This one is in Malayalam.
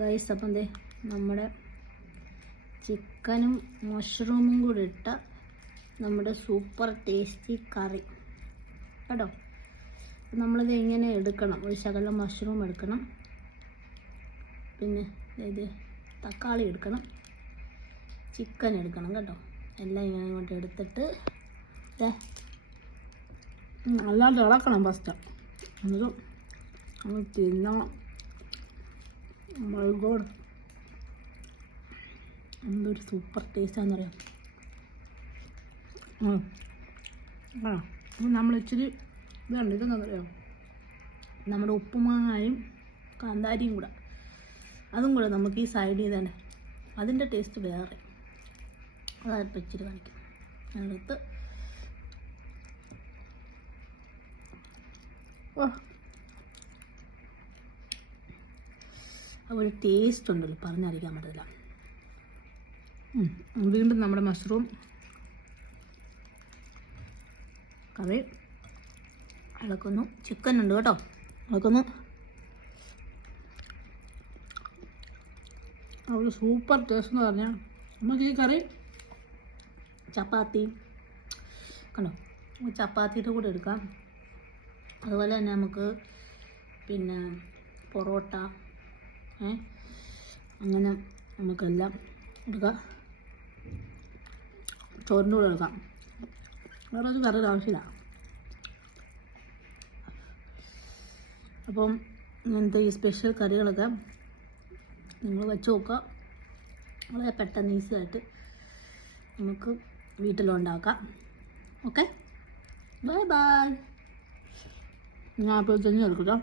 ഗൈസ്. അപ്പം ദേ നമ്മുടെ ചിക്കനും മഷ്റൂമും കൂടി ഇട്ട നമ്മുടെ സൂപ്പർ ടേസ്റ്റി കറി കേട്ടോ. നമ്മളിത് ഇങ്ങനെ എടുക്കണം. ഒരു ശകലം മഷ്റൂം എടുക്കണം, പിന്നെ ഇത് തക്കാളി എടുക്കണം, ചിക്കൻ എടുക്കണം കേട്ടോ. എല്ലാം ഇങ്ങനെ ഇങ്ങോട്ട് എടുത്തിട്ട് അല്ലാണ്ട് ഇളക്കണം ഫസ്റ്റ്. എന്നിട്ട് നമ്മൾ തിന്നണം. മൾഗോഡ്, എന്തൊരു സൂപ്പർ ടേസ്റ്റാണെന്നറിയാം. അപ്പം നമ്മൾ ഇച്ചിരി ഇതുണ്ട്, ഇതെന്നറിയാം, നമ്മുടെ ഉപ്പുമാങ്ങായും കാന്താരിയും കൂടെ, അതും കൂടെ നമുക്ക് ഈ സൈഡിൽ തന്നെ, അതിൻ്റെ ടേസ്റ്റ് വേറെ. അതപ്പോൾ ഇച്ചിരി കാണിക്കും. അതിനകത്ത് ഒരു ടേസ്റ്റ് ഉണ്ടല്ലോ, പറഞ്ഞറിയിക്കാൻ പറ്റില്ല. വീണ്ടും നമ്മുടെ മഷ്റൂം കറി ഇളക്കുന്നു. ചിക്കൻ ഉണ്ട് കേട്ടോ, ഇളക്കുന്നു. ഒരു സൂപ്പർ ടേസ്റ്റ് എന്ന് പറഞ്ഞാൽ നമുക്ക് ഈ കറി ചപ്പാത്തി കണ്ടോ, ചപ്പാത്തിയുടെ കൂടെ എടുക്കാം. അതുപോലെ തന്നെ നമുക്ക് പിന്നെ പൊറോട്ട അങ്ങനെ നമുക്കെല്ലാം എടുക്കാം. ചോറിൻ്റെ കൂടെ എടുക്കാം. വേറെ ഒരു കറിയുടെ ആവശ്യമില്ല. അപ്പം ഇങ്ങനത്തെ ഈ സ്പെഷ്യൽ കറികളൊക്കെ നിങ്ങൾ വെച്ച് നോക്കുക. വളരെ പെട്ടെന്ന് ഈസിയായിട്ട് നമുക്ക് വീട്ടിലുണ്ടാക്കാം. Okay, bye bye. ഞാൻ അപ്പോൾ തന്നെ എടുക്കാം.